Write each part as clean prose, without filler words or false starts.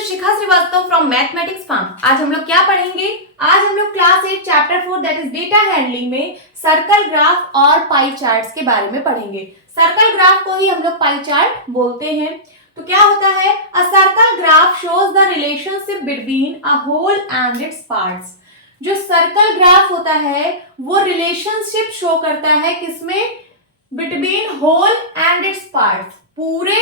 Is Shikha Srivastava from mathematics farm. आज हम लोग क्या पढ़ेंगे? आज हम लोग class 8 chapter 4 that is data handling में सर्कल ग्राफ और पाई चार्ट्स के बारे में पढ़ेंगे। सर्कल ग्राफ को ही हम लोग पाई चार्ट बोलते हैं। तो क्या होता है? A circle graph shows the relationship between a whole and its parts. जो सर्कल ग्राफ होता है वो रिलेशनशिप शो करता है किसमें? Between whole and its parts. पूरे,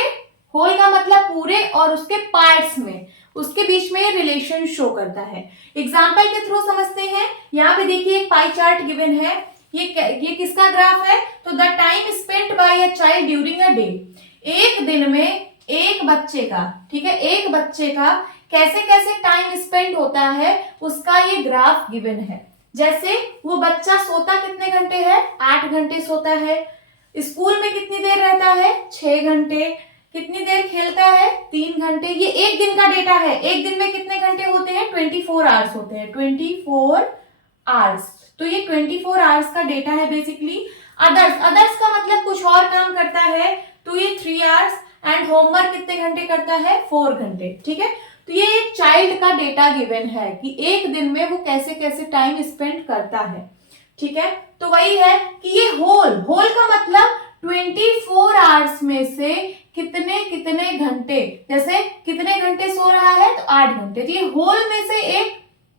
होल का मतलब पूरे, और उसके पार्ट्स में, उसके बीच में रिलेशन शो करता है। एग्जाम्पल के थ्रू समझते हैं। यहाँ पे देखिए एक पाई चार्ट गिवन है। ये किसका ग्राफ है? तो the time spent by a child during a day. एक दिन में एक बच्चे का, ठीक है, एक बच्चे का कैसे कैसे टाइम स्पेंड होता है उसका ये ग्राफ गिवन है। जैसे वो बच्चा सोता कितने घंटे है? 8 घंटे सोता है। स्कूल में कितनी देर रहता है? 6 घंटे। कितनी देर खेलता है? 3 घंटे। ये एक दिन का डेटा है। एक दिन में कितने घंटे होते हैं? 24 आवर्स होते हैं। 24 आवर्स। तो ये 24 आवर्स का डेटा है बेसिकली। अदर्स का मतलब कुछ और काम करता है, तो ये 3 आवर्स। एंड होमवर्क कितने घंटे करता है? 4 घंटे। ठीक है, तो ये एक चाइल्ड का डेटा गिवन है कि एक दिन में वो कैसे कैसे टाइम स्पेंड करता है। ठीक है, तो वही है कि ये होल का मतलब 24 आवर्स में से कितने कितने घंटे, जैसे कितने घंटे सो रहा है तो 8 घंटे। तो ये होल में से एक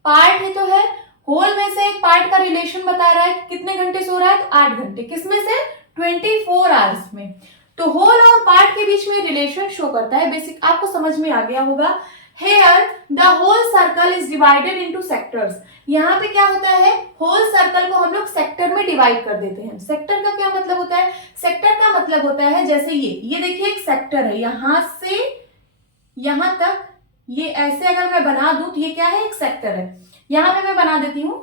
पार्ट है, तो है होल में से एक पार्ट का रिलेशन बता रहा है कि कितने घंटे सो रहा है तो 8 घंटे। किसमें से? 24 आवर्स में। तो होल और पार्ट के बीच में रिलेशन शो करता है। बेसिक आपको समझ में आ गया होगा। Here the whole circle is divided into sectors। यहाँ पे क्या होता है? होल सर्कल को हम लोग सेक्टर में डिवाइड कर देते हैं। सेक्टर का क्या मतलब होता है? सेक्टर का मतलब होता है जैसे ये देखिए एक सेक्टर है, यहां से यहां तक, ये ऐसे अगर मैं बना दूं तो ये क्या है? एक सेक्टर है। यहां पे मैं बना देती हूं,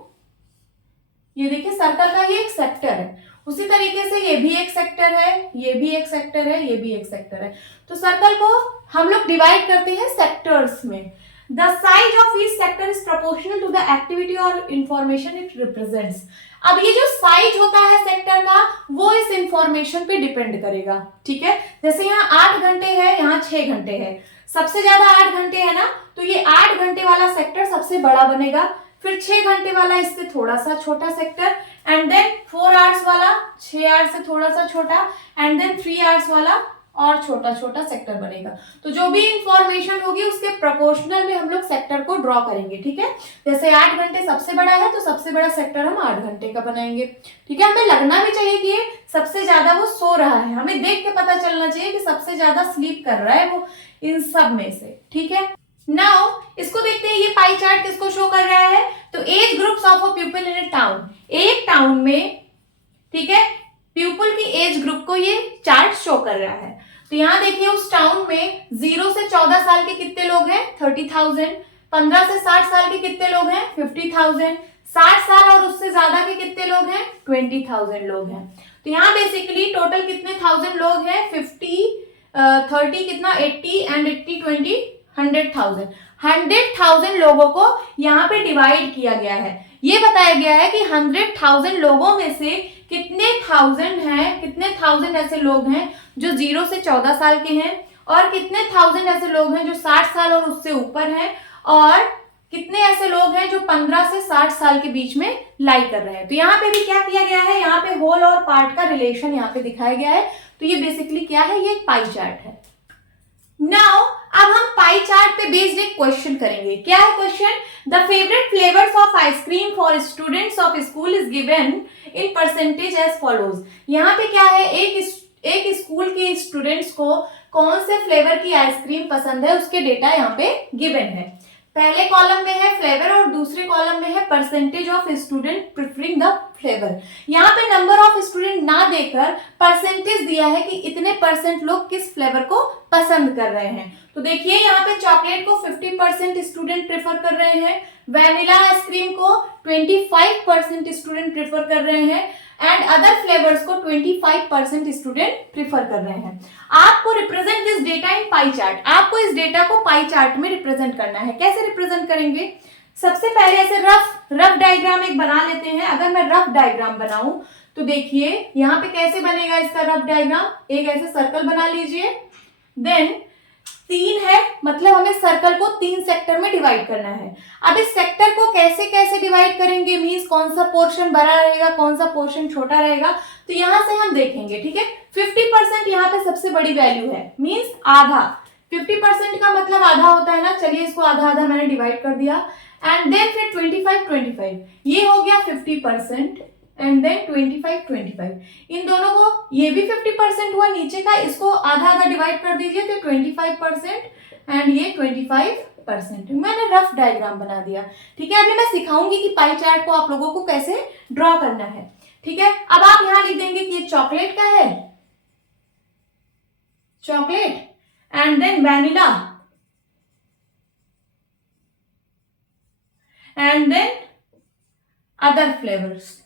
ये देखिए सर्कल का ये एक सेक्टर है। उसी तरीके से ये भी एक सेक्टर है, ये भी एक सेक्टर है, ये भी एक सेक्टर है। तो सर्कल को हम लोग डिवाइड करते हैं सेक्टर्स में। The size of each sector is proportional to the activity और इंफॉर्मेशन इट रिप्रेजेंट्स। अब ये जो साइज होता है सेक्टर का वो इस इंफॉर्मेशन पे डिपेंड करेगा। ठीक है, जैसे यहाँ 8 घंटे है, यहाँ 6 घंटे है, सबसे ज्यादा 8 घंटे है ना, तो ये 8 घंटे वाला सेक्टर सबसे बड़ा बनेगा। फिर 6 घंटे वाला इससे थोड़ा सा छोटा सेक्टर, एंड देन 4 आवर्स वाला 6 आवर्स से थोड़ा सा छोटा, एंड देन 3 आवर्स वाला और छोटा छोटा सेक्टर बनेगा। तो जो भी इंफॉर्मेशन होगी उसके प्रोपोर्शनल में हम लोग सेक्टर को ड्रॉ करेंगे। ठीक है, जैसे 8 घंटे सबसे बड़ा है तो सबसे बड़ा सेक्टर हम 8 घंटे का बनाएंगे। ठीक है, हमें लगना भी चाहिए कि ये सबसे ज्यादा वो सो रहा है। हमें देख के पता चलना चाहिए कि सबसे ज्यादा स्लीप कर रहा है वो इन सब में से। ठीक है, नाउ इसको देखते हैं। ये पाई चार्ट किसको शो कर रहा है? तो age groups of a people in a town. एक टाउन में, ठीक है, पीपल की एज ग्रुप को ये चार्ट शो कर रहा है। तो यहाँ देखिए उस टाउन में 0 से 14 साल के कितने लोग हैं? 30,000। 15 से 60 साल के कितने लोग हैं? 50,000। 60 साल और उससे ज्यादा के कितने लोग हैं? 20,000 लोग हैं। तो यहाँ बेसिकली टोटल कितने थाउजेंड लोग हैं? 50, 30 कितना? 80 एंड 80 20 100,000। 100,000 लोगों को यहाँ पे डिवाइड किया गया है। ये बताया गया है कि 100,000 लोगों में से कितने थाउजेंड ऐसे लोग हैं जो 0 से 14 साल के हैं, और कितने थाउजेंड ऐसे लोग हैं जो 60 साल और उससे ऊपर हैं, और कितने ऐसे लोग हैं जो 15 से 60 साल के बीच में लाई कर रहे हैं। तो यहाँ पे भी क्या किया गया है? यहाँ पे होल और पार्ट का रिलेशन यहाँ पे दिखाया गया है। तो ये बेसिकली क्या है? ये एक पाई चार्ट है। नाउ अब हम पाई चार्ट पे बेस्ड एक क्वेश्चन करेंगे। क्या है question? The favourite flavours of ice cream for students of school is given in percentage as follows. यहाँ पे क्या है? एक स्कूल के स्टूडेंट्स को कौन से फ्लेवर की आइसक्रीम पसंद है उसके डेटा यहाँ पे गिवन है। पहले कॉलम में है फ्लेवर और दूसरे कॉलम में है percentage of student preferring the flavour. यहाँ पे नंबर ऑफ स्टूडेंट ना देकर परसेंटेज दिया है कि इतने परसेंट लोग किस फ्लेवर को पसंद कर रहे हैं। तो देखिए यहाँ पे चॉकलेट को 50% स्टूडेंट प्रेफर कर रहे हैं, वैनिला आइसक्रीम को 25% स्टूडेंट प्रेफर कर रहे हैं, एंड अदर फ्लेवर्स को 25% स्टूडेंट प्रेफर कर रहे हैं। आपको represent this data in pie chart. आपको इस डेटा को पाई चार्ट में रिप्रेजेंट करना है। कैसे रिप्रेजेंट करेंगे? सबसे पहले ऐसे रफ डायग्राम एक बना लेते हैं। अगर मैं रफ डायग्राम बनाऊं तो देखिए यहाँ पे कैसे बनेगा इसका रफ डायग्राम। एक ऐसे सर्कल बना लीजिए, देन 3 है मतलब हमें सर्कल को 3 सेक्टर में डिवाइड करना है। अब इस सेक्टर को कैसे कैसे डिवाइड करेंगे, मीन्स कौन सा पोर्शन बड़ा रहेगा, कौन सा पोर्शन छोटा रहेगा, तो यहां से हम देखेंगे। ठीक है, 50% यहाँ पे सबसे बड़ी वैल्यू है, मीन्स आधा। 50% का मतलब आधा होता है ना, चलिए इसको आधा आधा मैंने डिवाइड कर दिया। एंड देन फिर 25 ये हो गया 50%, एंड देन 25 इन दोनों को, ये भी 50% हुआ नीचे का, इसको आधा आधा डिवाइड कर दीजिए तो 25% एंड ये 25%। मैंने रफ डायग्राम बना दिया। ठीक है, अभी मैं सिखाऊंगी कि पाई चार्ट को आप लोगों को कैसे ड्रॉ करना है। ठीक है, अब आप यहां लिख देंगे कि ये चॉकलेट का है, chocolate, and then vanilla, and then other flavours.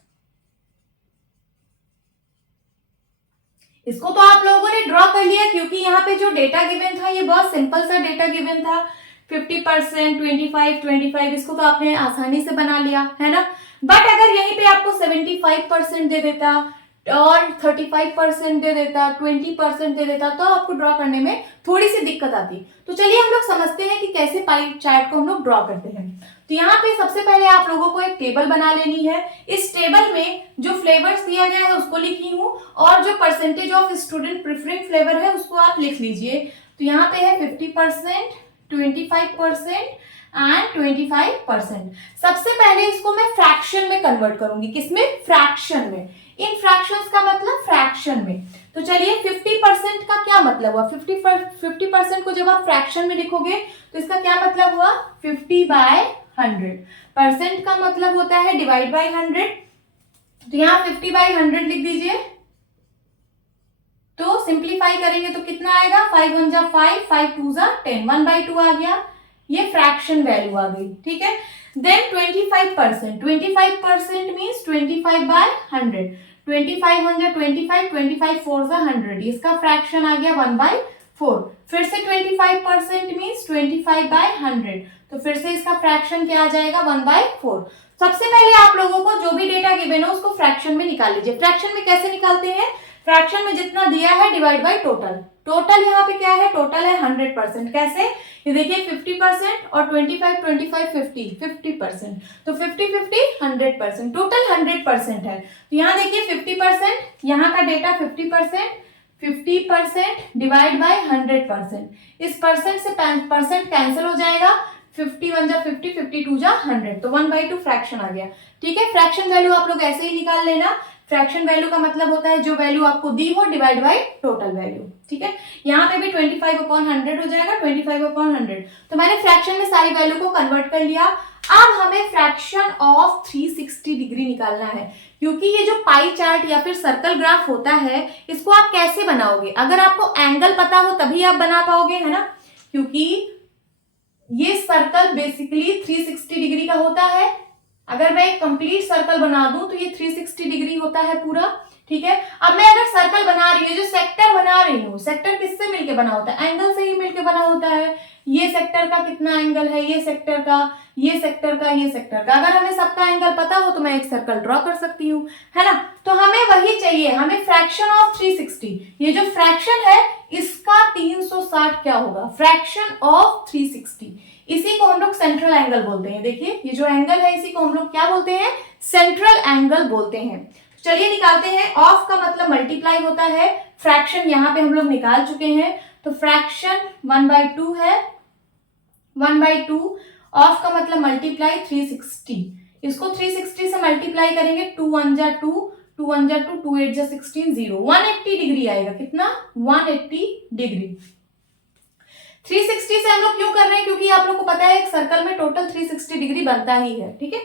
इसको तो आप लोगों ने ड्रॉ कर लिया, क्योंकि यहाँ पे जो डेटा गिवन था ये बहुत सिंपल सा डेटा गिवन था। 50%, 25 इसको तो आपने आसानी से बना लिया है ना। बट अगर यहीं पे आपको 75% दे देता और 35% दे देता, 20% दे देता, तो आपको ड्रॉ करने में थोड़ी सी दिक्कत आती। तो चलिए हम लोग समझते हैं कि कैसे पाई चार्ट को हम लोग ड्रॉ करते हैं। तो यहाँ पे सबसे पहले आप लोगों को एक टेबल बना लेनी है। इस टेबल में जो फ्लेवर्स दिया गया है उसको लिखी हूँ, और जो percentage of student preferring flavour है उसको आप लिख लीजिए। तो यहाँ पे है 50%, 25% एंड 25%। सबसे पहले इसको मैं फ्रैक्शन में कन्वर्ट करूंगी। किसमें? फ्रैक्शन में। इन फ्रैक्शंस का मतलब फ्रैक्शन में। तो चलिए 50% का क्या मतलब हुआ? 50% को जब आप फ्रैक्शन में लिखोगे तो इसका क्या मतलब हुआ? 50/100। परसेंट का मतलब होता है डिवाइड बाय 100। तो यहाँ 50/100 लिख दीजिए। तो सिंप्लीफाई करेंगे तो कितना आएगा? 5 1 जा 5, 5 2 जा 10, 1/2 आ गया। ये फ्रैक्शन वैल्यू आ गई। ठीक है, देन 25%। 25% मीन्स 25/100। 25 1 जा 25, 25 4 जा 100, इसका फ्रैक्शन आ गया 1/4। फिर से 25% मीन्स 25/100, तो फिर से इसका फ्रैक्शन क्या आ जाएगा? 1/4। सबसे पहले आप लोगों को जो भी डेटा गिवन है उसको फ्रैक्शन में निकाल लीजिए। फ्रैक्शन में कैसे निकालते हैं? फ्रैक्शन में जितना दिया है डिवाइड बाय टोटल। टोटल यहाँ पे क्या है? टोटल है 100%। कैसे? ये देखिए 50% और 25 25 50 50%, तो 50 50 100%, टोटल 100% है। तो यहाँ देखिए 50%, यहाँ का डेटा 50% डिवाइड बाय 100%। इस परसेंट से परसेंट कैंसिल हो जाएगा। 50 1 जा 50, 52 जा 100, तो 1/2 फ्रैक्शन आ गया। ठीक है, फ्रैक्शन वैल्यू आप लोग ऐसे ही निकाल लेना। फ्रैक्शन वैल्यू का मतलब होता है जो वैल्यू आपको दी हो डिवाइड बाय टोटल वैल्यू। ठीक है, यहाँ पे भी 25/100 हो जाएगा, 25/100। तो मैंने फ्रैक्शन में सारी वैल्यू को कन्वर्ट कर लिया। अब हमें फ्रैक्शन ऑफ 360 डिग्री निकालना है, क्योंकि ये जो पाई चार्ट या फिर सर्कल ग्राफ होता है इसको आप कैसे बनाओगे? अगर आपको एंगल पता हो तभी आप बना पाओगे, है ना, क्योंकि ये सर्कल बेसिकली 360 डिग्री का होता है। अगर मैं एक कंप्लीट सर्कल बना दूं तो ये 360 डिग्री होता है पूरा। ठीक है, अब मैं अगर सर्कल बना रही हूँ, जो सेक्टर बना रही हूँ, सेक्टर किससे मिलके बना होता है? एंगल से ही मिलके बना होता है। ये सेक्टर का कितना एंगल है, ये सेक्टर का, ये सेक्टर का, ये सेक्टर का। अगर हमें सबका एंगल पता हो तो मैं एक सर्कल ड्रॉ कर सकती हूँ, है ना। तो हमें वही चाहिए, हमें फ्रैक्शन ऑफ 360। ये जो फ्रैक्शन है इसका 360 क्या होगा? Fraction of 360। इसी को हम लोग सेंट्रल एंगल बोलते हैं। देखिए ये जो एंगल है इसी को हम लोग क्या बोलते हैं? सेंट्रल एंगल बोलते हैं। चलिए निकालते हैं। ऑफ का मतलब मल्टीप्लाई होता है, फ्रैक्शन यहाँ पे हम लोग निकाल चुके हैं। तो फ्रैक्शन 1/2 है, 1/2। ऑफ का मतलब मल्टीप्लाई 360, इसको 360 से मल्टीप्लाई करेंगे। 2 1 जा 2, 2 1 जा 2, 2 8 जा 16, 0, 180 डिग्री आएगा। कितना? 180 डिग्री। 360 से हम लोग क्यों कर रहे हैं? क्योंकि आप लोग को पता है एक सर्कल में टोटल 360 डिग्री बनता ही है। ठीक है,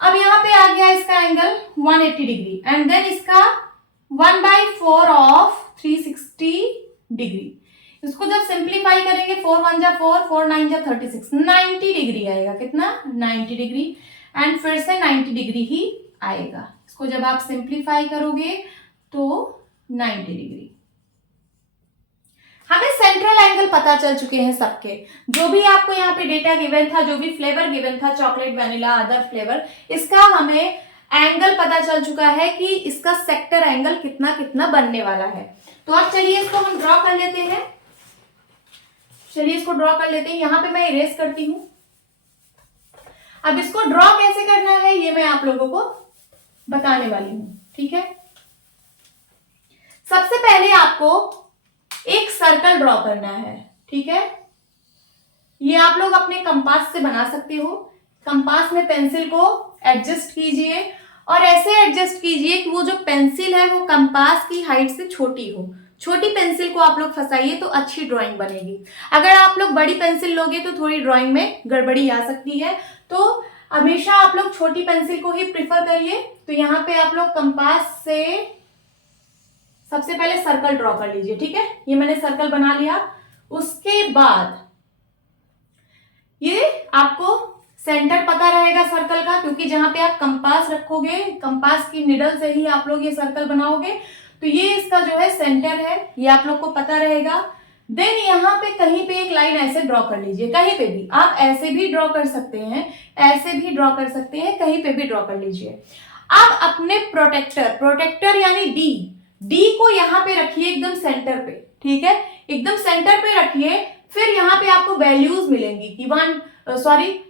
अब यहाँ पे आ गया इसका एंगल 180 डिग्री, एंड देन इसका 1/4 ऑफ 360 डिग्री। इसको जब सिंप्लीफाई करेंगे 4 1 जा 4, 4 9 जा 36, 90 डिग्री आएगा। कितना? 90 डिग्री, एंड फिर से 90 डिग्री ही आएगा। इसको जब आप सिंप्लीफाई करोगे तो 90 डिग्री। हमें सेंट्रल एंगल पता चल चुके हैं सबके। जो भी आपको यहाँ पे डेटा गिवन था, जो भी फ्लेवर गिवन था, चॉकलेट, वैनिला, अदर फ्लेवर, इसका हमें एंगल पता चल चुका है कि इसका सेक्टर एंगल कितना कितना बनने वाला है। तो अब चलिए इसको हम ड्रॉ कर लेते हैं। चलिए इसको ड्रॉ कर लेते हैं। यहाँ पे मैं इरेज करती हूं। अब इसको ड्रॉ कैसे करना है ये मैं आप लोगों को बताने वाली हूं, ठीक है। सबसे पहले आपको एक सर्कल ड्रॉ करना है, ठीक है। ये आप लोग अपने कंपास से बना सकते हो। कंपास में पेंसिल को एडजस्ट कीजिए और ऐसे एडजस्ट कीजिए कि वो जो पेंसिल है वो कंपास की हाइट से छोटी हो। छोटी पेंसिल को आप लोग फंसाइए तो अच्छी ड्राइंग बनेगी। अगर आप लोग बड़ी पेंसिल लोगे तो थोड़ी ड्राइंग में गड़बड़ी आ सकती है, तो हमेशा आप लोग छोटी पेंसिल को ही प्रिफर करिए। तो यहाँ पे आप लोग कंपास से सबसे पहले सर्कल ड्रॉ कर लीजिए, ठीक है। ये मैंने सर्कल बना लिया। उसके बाद ये आपको सेंटर पता रहेगा सर्कल का, क्योंकि जहां पे आप कंपास रखोगे, कंपास की निडल से ही आप लोग ये सर्कल बनाओगे, तो ये इसका जो है सेंटर है, ये आप लोग को पता रहेगा। देन यहाँ पे कहीं पे एक लाइन ऐसे ड्रॉ कर लीजिए, कहीं पे भी आप ऐसे भी ड्रॉ कर सकते हैं, ऐसे भी ड्रॉ कर सकते हैं, कहीं पे भी ड्रॉ कर लीजिए। अब अपने प्रोटेक्टर यानी डी को यहाँ पे रखिए एकदम सेंटर पे, ठीक है, एकदम सेंटर पे रखिए। फिर यहाँ पे आपको वैल्यूज मिलेंगी कि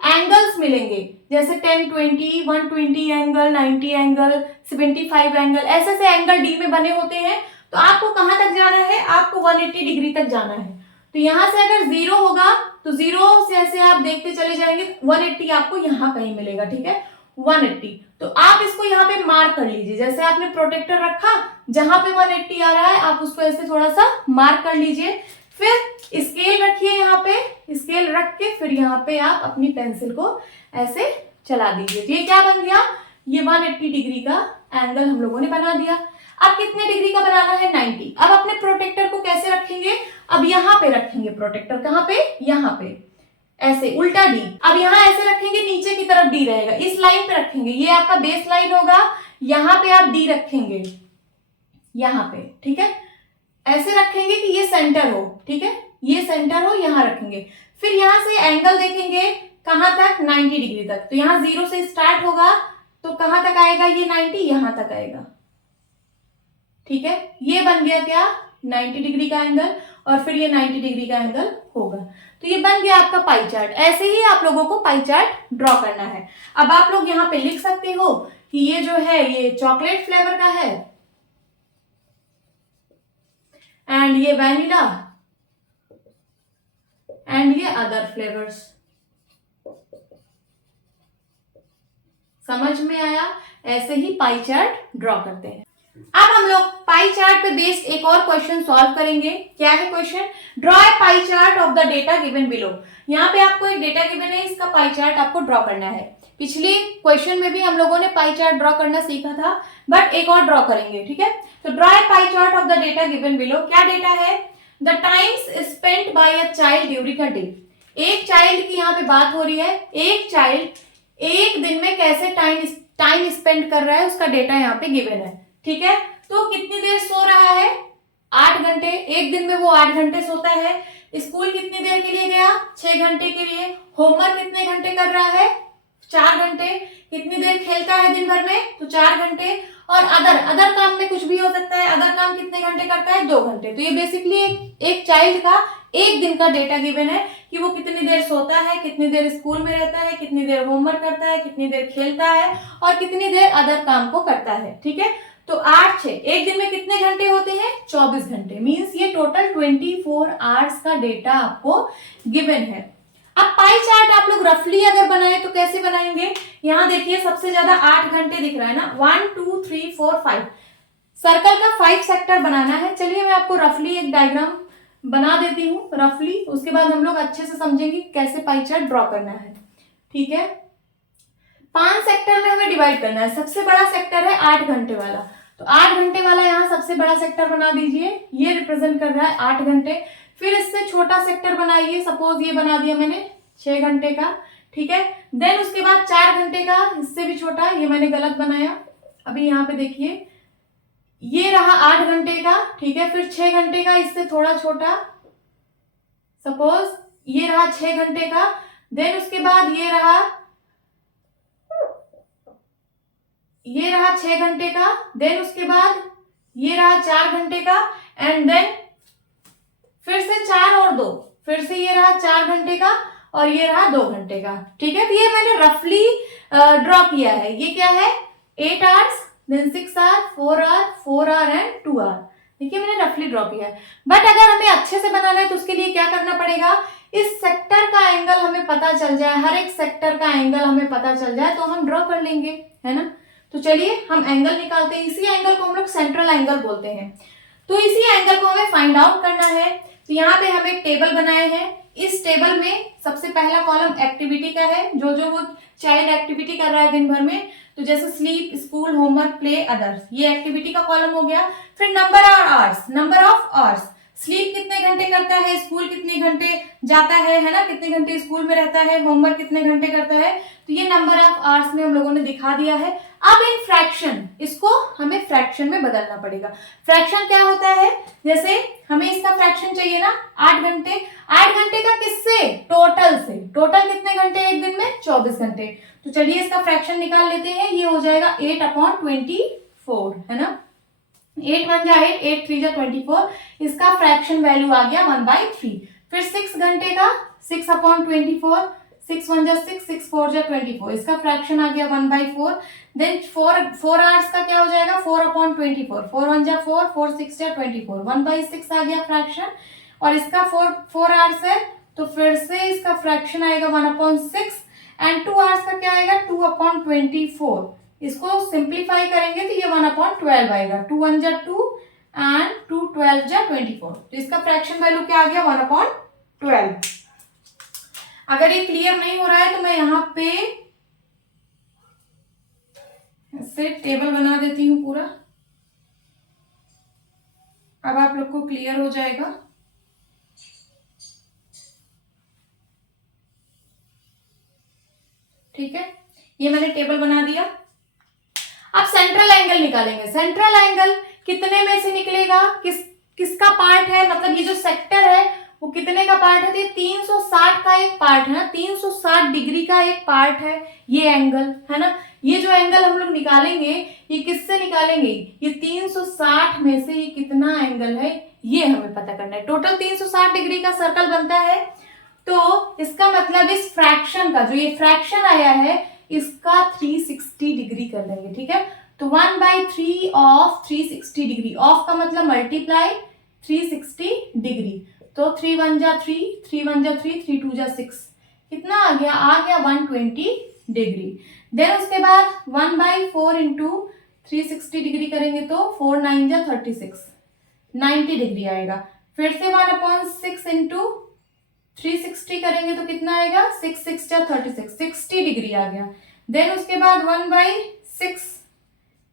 एंगल्स मिलेंगे, जैसे 10, 20, 120 एंगल, 90 एंगल, 75 एंगल, ऐसे एंगल डी में बने होते हैं। तो आपको कहां तक जाना है, आपको 180 डिग्री तक जाना है। तो यहां से अगर 0 होगा तो 0 से ऐसे आप देखते चले जाएंगे, 180 आपको यहाँ कहीं मिलेगा, ठीक है, 180। तो आप इसको यहाँ पे मार्क कर लीजिए, जैसे आपने प्रोटेक्टर रखा, जहां पे 180 आ रहा है आप उसको ऐसे थोड़ा सा मार्क कर लीजिए। फिर स्केल रखिए, यहाँ पे स्केल रख के फिर यहाँ पे आप अपनी पेंसिल को ऐसे चला दीजिए। ये क्या बन गया, ये 180 डिग्री का एंगल हम लोगों ने बना दिया। अब कितने डिग्री का बनाना है, 90। अब अपने प्रोटेक्टर को कैसे रखेंगे, अब यहाँ पे रखेंगे प्रोटेक्टर, कहाँ पे, यहाँ पे ऐसे उल्टा डी। अब यहाँ ऐसे रखेंगे, नीचे की तरफ डी रहेगा, इस लाइन पे रखेंगे, ये आपका बेस लाइन होगा, यहाँ पे आप डी रखेंगे, यहाँ पे, ठीक है, ऐसे रखेंगे कि ये सेंटर हो, ठीक है, ये सेंटर हो, यहाँ रखेंगे। फिर यहाँ से एंगल देखेंगे कहां तक, 90 डिग्री तक। तो यहाँ 0 से स्टार्ट होगा तो कहां तक आएगा, ये 90 यहां तक आएगा, ठीक है। ये बन गया क्या, 90 डिग्री का एंगल, और फिर ये 90 डिग्री का एंगल होगा। तो ये बन गया आपका पाई चार्ट। ऐसे ही आप लोगों को पाई चार्ट ड्रॉ करना है। अब आप लोग यहाँ पे लिख सकते हो कि ये जो है ये चॉकलेट फ्लेवर का है, एंड ये वैनिला, एंड ये अदर फ्लेवर्स। समझ में आया, ऐसे ही पाई चार्ट ड्रॉ करते हैं। अब हम लोग पाई चार्ट पे बेस्ड एक और क्वेश्चन सॉल्व करेंगे। क्या है question, draw a pie chart of the data given below. यहाँ पे आपको एक डेटा गिवन है, इसका पाई चार्ट आपको ड्रॉ करना है। पिछले क्वेश्चन में भी हम लोगों ने पाई चार्ट ड्रॉ करना सीखा था, बट एक और ड्रॉ करेंगे, ठीक है। तो draw a pie chart of the data given below. क्या डेटा है, the times spent by a child during a day. एक चाइल्ड की यहाँ पे बात हो रही है, एक चाइल्ड एक दिन में कैसे टाइम स्पेंड कर रहा है, उसका डेटा यहाँ पे गिवन है, ठीक है। तो कितनी देर सो रहा है, 8 घंटे, एक दिन में वो 8 घंटे सोता है। स्कूल कितनी देर के लिए गया, 6 घंटे के लिए। होमवर्क कितने घंटे कर रहा है, 4 घंटे। कितनी देर खेलता है दिन भर में, तो 4 घंटे। और अदर काम में कुछ भी हो सकता है, अदर काम कितने घंटे करता है, 2 घंटे। तो ये बेसिकली एक चाइल्ड का एक दिन का डेटा गिवन है कि वो कितनी देर सोता है, कितनी देर स्कूल में रहता है, कितनी देर होमवर्क करता है, कितनी देर खेलता है, और कितनी देर अदर काम को करता है, ठीक है। तो 8, 6, एक दिन में कितने घंटे होते हैं, 24 घंटे। मीन्स ये टोटल 24 आवर्स का डेटा आपको गिवन है। अब पाई चार्ट आप लोग रफली अगर बनाए तो कैसे बनाएंगे, यहाँ देखिए सबसे ज्यादा 8 घंटे दिख रहा है ना, 1 2 3 4 5 सर्कल का 5 सेक्टर बनाना है। चलिए मैं आपको रफली एक डायग्राम बना देती हूँ रफली, उसके बाद हम लोग अच्छे से समझेंगे कैसे पाई चार्ट ड्रॉ करना है, ठीक है। 5 सेक्टर में हमें डिवाइड करना है। सबसे बड़ा सेक्टर है 8 घंटे वाला, तो 8 घंटे वाला यहाँ सबसे बड़ा सेक्टर बना दीजिए, ये रिप्रेजेंट कर रहा है 8 घंटे। फिर इससे छोटा सेक्टर बनाइए, सपोज ये बना दिया मैंने 6 घंटे का, ठीक है। देन उसके बाद 4 घंटे का, इससे भी छोटा, ये मैंने गलत बनाया। अभी यहाँ पे देखिए ये रहा 8 घंटे का, ठीक है। फिर 6 घंटे का, इससे थोड़ा छोटा, सपोज ये रहा 6 घंटे का। देन उसके बाद ये रहा 6 घंटे का। देन उसके बाद ये रहा 4 घंटे का, एंड देन फिर से 4 और 2, फिर से ये रहा 4 घंटे का और ये रहा 2 घंटे का। ठीक है, तो ये मैंने रफली ड्रॉ किया है। ये क्या है 8 hours, then 6 hour, 4 hour, 4 hour and 2 hour. देखिए मैंने रफली ड्रॉ किया है। बट अगर हमें अच्छे से बनाना है तो उसके लिए क्या करना पड़ेगा, इस सेक्टर का एंगल हमें पता चल जाए, हर एक सेक्टर का एंगल हमें पता चल जाए तो हम ड्रॉ कर लेंगे, है ना। तो चलिए हम एंगल निकालते हैं। इसी एंगल को हम लोग सेंट्रल एंगल बोलते हैं। तो इसी एंगल को हमें फाइंड आउट करना है। तो यहाँ पे हम एक टेबल बनाए हैं। इस टेबल में सबसे पहला कॉलम एक्टिविटी का है, जो जो वो चाइल्ड एक्टिविटी कर रहा है दिन भर में, तो जैसे sleep, school, homework, play, others, ये एक्टिविटी का कॉलम हो गया। फिर नंबर ऑफ आवर्स, स्लीप कितने घंटे करता है, स्कूल कितने घंटे जाता है ना, कितने घंटे स्कूल में रहता है, होमवर्क कितने घंटे करता है, तो ये नंबर ऑफ आवर्स में हम लोगों ने दिखा दिया है। अब इन फ्रैक्शन, इसको हमें फ्रैक्शन में बदलना पड़ेगा। फ्रैक्शन क्या होता है, जैसे हमें इसका फ्रैक्शन चाहिए ना 8 घंटे। 8 घंटे का किससे, टोटल से। टोटल कितने घंटे एक दिन में, 24 घंटे। तो चलिए इसका फ्रैक्शन निकाल लेते हैं। ये हो जाएगा 8/24, है ना। 8 1 जा 8, 8 3 जा 24। इसका फ्रैक्शन वैल्यू आ गया 1/3। फिर 6 घंटे का 6/24, 6 1 जा 6, 6 4 जा 24। इसका फ्रैक्शन आ गया 1/4। देन 4 आवर्स का क्या हो जाएगा 4/24, 4 1 जा 4, 4 6 जा 24, 1/6 आ गया फ्रैक्शन। और इसका 4 आवर्स है तो फिर से इसका फ्रैक्शन आएगा 1/6। एंड 2 आवर्स का क्या आएगा 2/24। इसको सिंप्लीफाई करेंगे तो ये 1/12 आएगा। 2 1 जा 2 एंड 2 12 जा 24। तो इसका फ्रैक्शन वैल्यू क्या आ गया 1/12। अगर ये क्लियर नहीं हो रहा है तो मैं यहाँ पे ऐसे टेबल बना देती हूँ पूरा। अब आप लोग को क्लियर हो जाएगा। ठीक है, ये मैंने टेबल बना दिया। अब सेंट्रल एंगल निकालेंगे। सेंट्रल एंगल कितने में से निकलेगा, किसका पार्ट है, मतलब ये जो सेक्टर है वो कितने का पार्ट है, तो ये 360 का एक पार्ट है ना, 360 डिग्री का एक पार्ट है ये एंगल, है ना। ये जो एंगल हम लोग निकालेंगे ये किससे निकालेंगे, ये 360 में से ये कितना एंगल है ये हमें पता करना है। टोटल 360 डिग्री का सर्कल बनता है, तो इसका मतलब इस फ्रैक्शन का, जो ये फ्रैक्शन आया है इसका 360 डिग्री कर देंगे। ठीक है, तो 1/3 ऑफ 360 डिग्री, ऑफ का मतलब मल्टीप्लाई 360 डिग्री। तो 3 1 जा 3, 3 1 जा 3, 3 2 जा 6, कितना आ गया 120 डिग्री। देन उसके बाद 1/4 इंटू 360 डिग्री करेंगे तो 4 9 जा 36, 90 डिग्री आएगा। फिर से 1/6 इंटू 360 करेंगे तो कितना आएगा 6 6 जा 36, 60 डिग्री आ गया। देन उसके बाद 1/6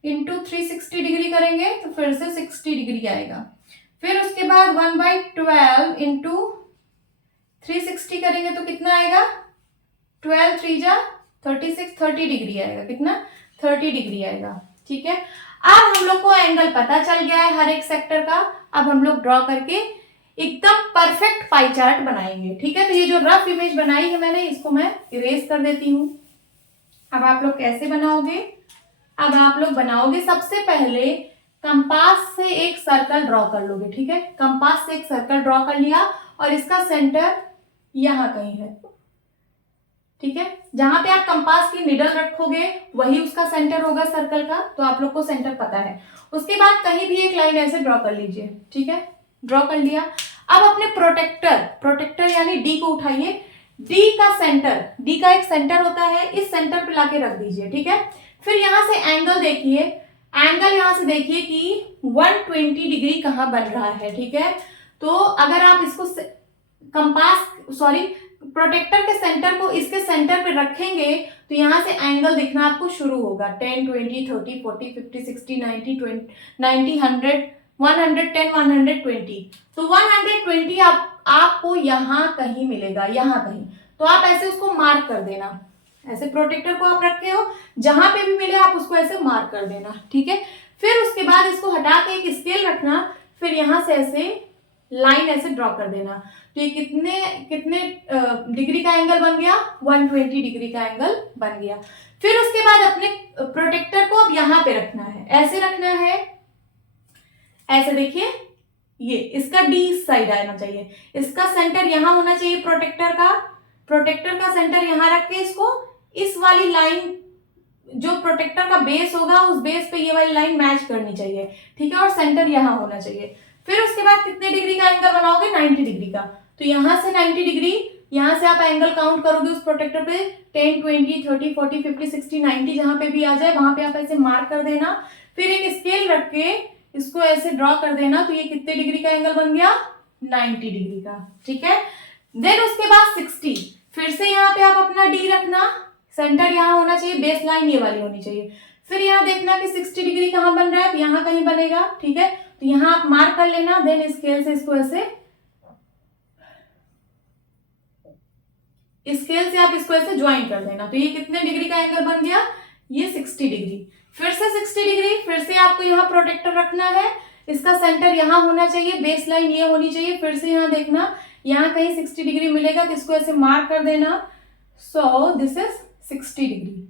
इंटू 360 डिग्री करेंगे तो फिर से 60 डिग्री आएगा। फिर उसके बाद 1/12 इंटू 360 करेंगे तो कितना आएगा 12 3 जा 36, 30 डिग्री आएगा। कितना 30 डिग्री आएगा। ठीक है, अब हम लोग को एंगल पता चल गया है हर एक सेक्टर का। अब हम लोग ड्रॉ करके एकदम परफेक्ट पाई चार्ट बनाएंगे। ठीक है, तो ये जो रफ इमेज बनाई है मैंने, इसको मैं इरेज कर देती हूँ। अब आप लोग कैसे बनाओगे, अब आप लोग बनाओगे सबसे पहले कंपास से एक सर्कल ड्रॉ कर लोगे। ठीक है, कंपास से एक सर्कल ड्रॉ कर लिया और इसका सेंटर यहां कहीं है। ठीक है, जहां पे आप कंपास की निडल रखोगे वही उसका सेंटर होगा सर्कल का, तो आप लोग को सेंटर पता है। उसके बाद कहीं भी एक लाइन ऐसे ड्रॉ कर लीजिए। ठीक है, ड्रॉ कर लिया। अब अपने प्रोटेक्टर यानी डी को उठाइए। डी का सेंटर, डी का एक सेंटर होता है, इस सेंटर पे लाके रख दीजिए। ठीक है, फिर यहां से एंगल देखिए, एंगल यहां से देखिए कि 120 डिग्री कहां बन रहा है। ठीक है, तो अगर आप इसको प्रोटेक्टर के सेंटर को इसके सेंटर पे रखेंगे तो यहां से एंगल दिखना आपको शुरू होगा। 10 20 30 40 50 60 90 90 100 110 120। तो 120 आपको यहां कहीं मिलेगा, यहां कहीं। तो आप ऐसे उसको मार्क कर देना। ऐसे प्रोटेक्टर को आप रखे हो, जहां पे भी मिले आप उसको ऐसे मार्क कर देना। ठीक है, फिर उसके बाद इसको हटा के एक स्केल रखना, फिर यहां से ऐसे लाइन ऐसे ड्रॉ कर देना। तो ये कितने डिग्री का एंगल बन गया 120 डिग्री का एंगल बन गया। फिर उसके बाद अपने प्रोटेक्टर को अब यहां पे रखना है, ऐसे रखना है, ऐसे देखिए ये इसका डी इस साइड आना चाहिए, इसका सेंटर यहाँ होना चाहिए प्रोटेक्टर का सेंटर यहाँ रख के इसको इस वाली लाइन जो प्रोटेक्टर का बेस होगा उस बेस पे ये वाली लाइन मैच करनी चाहिए, ठीक है, और सेंटर यहाँ होना चाहिए। फिर उसके बाद कितने डिग्री का एंगल बनाओगे, 90 डिग्री का। तो यहाँ से 90 डिग्री, यहाँ से आप एंगल काउंट करोगे उस प्रोटेक्टर पे 10, 20, 30, 40, 50, 60, 90 जहां पे भी आ जाए वहां पे आप ऐसे मार्क कर देना। फिर एक स्केल रख के इसको ऐसे ड्रॉ कर देना। तो ये कितने डिग्री का एंगल बन गया, 90 डिग्री का, ठीक है। देन उसके बाद 60, फिर से यहाँ पे आप अपना डी रखना, सेंटर यहाँ होना चाहिए, बेस लाइन ये वाली होनी चाहिए। फिर यहाँ देखना कि 60 डिग्री कहाँ बन रहा है, यहाँ कहीं बनेगा, ठीक है। तो यहाँ आप मार्क कर लेना। देन स्केल से इसको ऐसे, स्केल से आप इसको ऐसे ज्वाइन कर देना। तो ये कितने डिग्री का एंगल बन गया, ये 60 डिग्री। फिर से 60 डिग्री, फिर से आपको यहाँ प्रोटेक्टर रखना है, इसका सेंटर यहाँ होना चाहिए, बेस लाइन ये होनी चाहिए। फिर से यहाँ देखना, यहाँ कहीं 60 डिग्री मिलेगा तो इसको ऐसे मार्क कर देना। So this is 60 degree.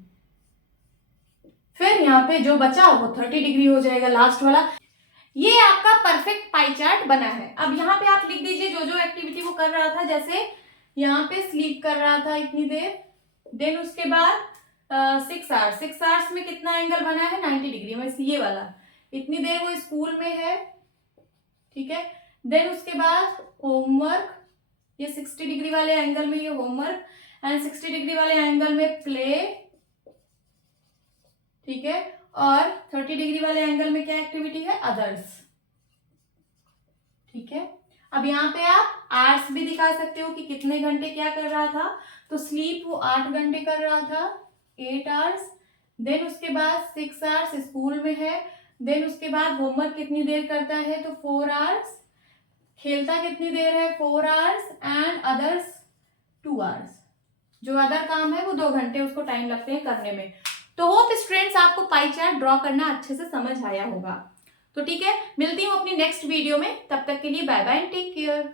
फिर यहाँ पे जो बचा वो 30 डिग्री हो जाएगा, लास्ट वाला। ये आपका परफेक्ट पाई चार्ट बना है। अब यहाँ पे आप लिख दीजिए जो जो एक्टिविटी वो कर रहा था, जैसे यहाँ पे स्लीप कर रहा था इतनी देर, देन उसके बाद 6 आवर्स, 6 आवर्स में कितना एंगल बना है, 90 डिग्री में, ये वाला। इतनी देर वो स्कूल में है, ठीक है। देन उसके बाद होमवर्क, ये 60 डिग्री वाले एंगल में ये होमवर्क, एंड 60 डिग्री वाले एंगल में प्ले, ठीक है। और 30 डिग्री वाले एंगल में क्या एक्टिविटी है, अदर्स, ठीक है। अब यहाँ पे आप आवर्स भी दिखा सकते हो कि कितने घंटे क्या कर रहा था। तो स्लीप वो 8 घंटे कर रहा था, 8 आवर्स। देन उसके बाद 6 आवर्स स्कूल में है। देन उसके बाद होमवर्क कितनी देर करता है, तो 4 आवर्स। खेलता कितनी देर है, 4 आवर्स। And others 2 hours. जो अदर काम है वो 2 घंटे उसको टाइम लगते हैं करने में। तो होप स्टूडेंट्स आपको पाई चार्ट ड्रॉ करना अच्छे से समझ आया होगा। तो ठीक है, मिलती हूँ अपनी नेक्स्ट वीडियो में, तब तक के लिए bye bye and take care.